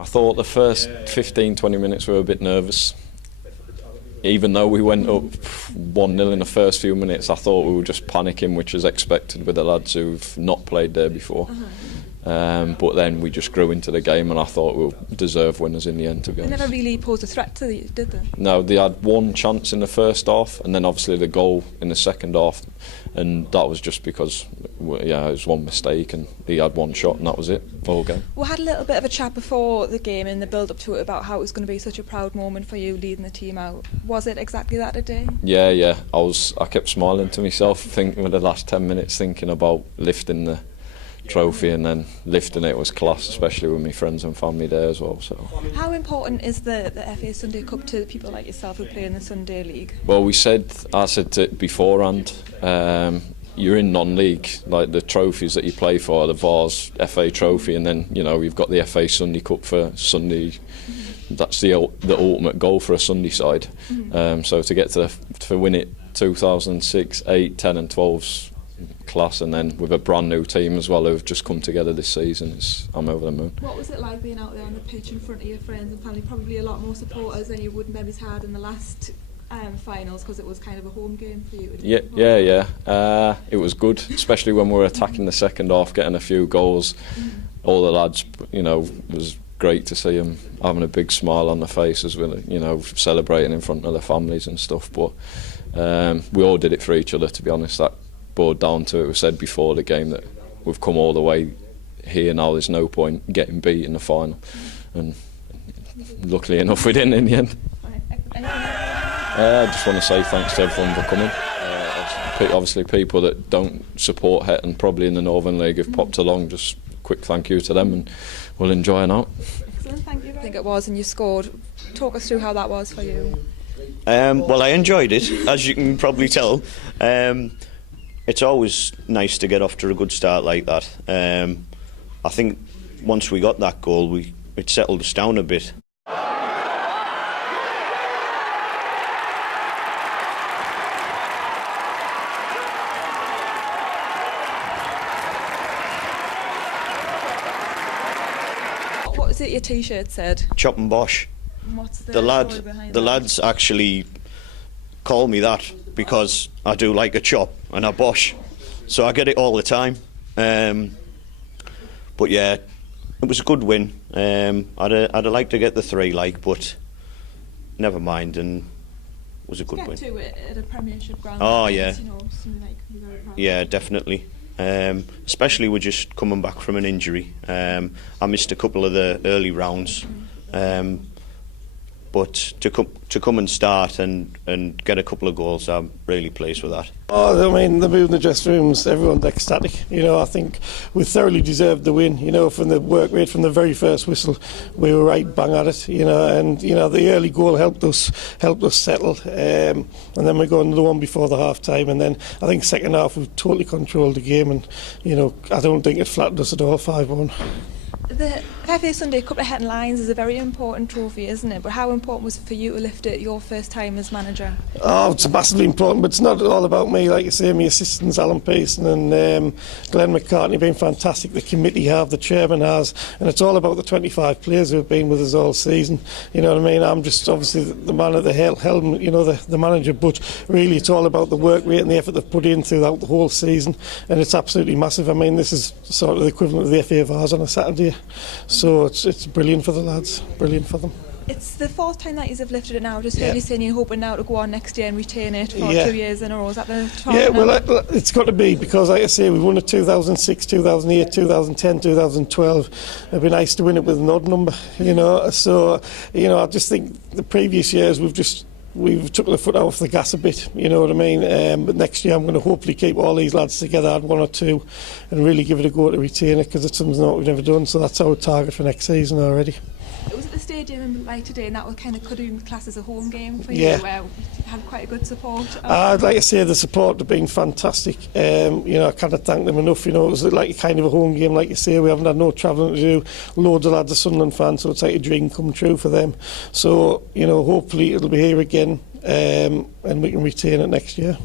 I thought the first 15-20 minutes we were a bit nervous. Even though we went up 1-0 in the first few minutes, I thought we were just panicking, which is expected with the lads who've not played there before. But then we just grew into the game, and I thought we'll deserve winners in the end, to be honest. They never really posed a threat to you, did they? No, they had one chance in the first half, and then obviously the goal in the second half, and that was just because, yeah, it was one mistake, and he had one shot, and that was it, all game. We had a little bit of a chat before the game in the build-up to it about how it was going to be such a proud moment for you leading the team out. Was it exactly that today? Yeah. I kept smiling to myself, thinking with the last 10 minutes, thinking about lifting the trophy, and then lifting it was class, especially with my friends and family there as well. So, how important is the FA Sunday Cup to people like yourself who play in the Sunday League? Well, I said it beforehand, you're in non-league, like the trophies that you play for, the Vars FA Trophy, and then you've got the FA Sunday Cup for Sunday. That's the ultimate goal for a Sunday side. So to get to win it 2006, 8, 10 and 12's class, and then with a brand new team as well who've just come together this season, I'm over the moon. What was it like being out there on the pitch in front of your friends and family? Probably a lot more supporters than you would maybe had in the last finals, because it was kind of a home game for you. Yeah. It was good, especially when we were attacking the second half, getting a few goals. All the lads, it was great to see them having a big smile on their faces with celebrating in front of their families and stuff. But we all did it for each other, to be honest. That boiled down to it. We said before the game that we've come all the way here now. There's no point getting beat in the final, and luckily enough we didn't in the end. I just want to say thanks to everyone for coming. Obviously people that don't support Hetton probably in the Northern League have popped along. Just a quick thank you to them, and we'll enjoy it out. Excellent, thank you. I think it was, and you scored. Talk us through how that was for you. Well, I enjoyed it, as you can probably tell. It's always nice to get off to a good start like that. I think once we got that goal, it settled us down a bit. What was it your T-shirt said? Chop and bosh. What's the story behind that? Lads actually call me that because I do like a chop and a bosh, so I get it all the time. But yeah, it was a good win. I'd like to get the 3, but never mind, and it was a good win. To it at a Premiership ground. Oh yeah. Something like you're very proud of. Yeah, definitely. Especially with just coming back from an injury. I missed a couple of the early rounds. But to come and start and get a couple of goals, I'm really pleased with that. Oh, I mean, the mood in the dressing rooms, everyone's ecstatic. I think we thoroughly deserved the win. From the work rate from the very first whistle, we were right bang at it. And the early goal helped us settle. And then we got another one before the half time. And then I think second half we totally controlled the game. And I don't think it flattened us at all. 5-1. The FA Sunday Cup at Hetton Lions is a very important trophy, isn't it? But how important was it for you to lift it your first time as manager? Oh, it's massively important, but it's not all about me. Like I say, my assistants, Alan Pearson and Glenn McCartney, have been fantastic. The committee have, the chairman has, and it's all about the 25 players who have been with us all season. You know what I mean? I'm just obviously the man at the helm, the manager, but really it's all about the work rate and the effort they've put in throughout the whole season, and it's absolutely massive. I mean, this is sort of the equivalent of the FA Vars on a Saturday. So it's brilliant for the lads, brilliant for them. It's the 4th time that you've lifted it now. I just heard you saying you're hoping now to go on next year and retain it for 2 years in a row. Is that the target? Yeah, well, it's got to be, because like I say, we won it 2006, 2008, 2010, 2012. It'd be nice to win it with an odd number, So, I just think the previous years we've took the foot off the gas a bit, you know what I mean? But next year I'm going to hopefully keep all these lads together, add 1 or 2, and really give it a go to retain it, because it's something that we've never done. So that's our target for next season already. It was at the stadium like today, and that was kind of could have been classed as a home game for you, where you had quite a good support. I'd like to say the support have been fantastic. I can't thank them enough. It was like a kind of a home game, like you say. We haven't had no travelling to do. Loads of lads are Sunderland fans, so it's like a dream come true for them. So hopefully it'll be here again, and we can retain it next year.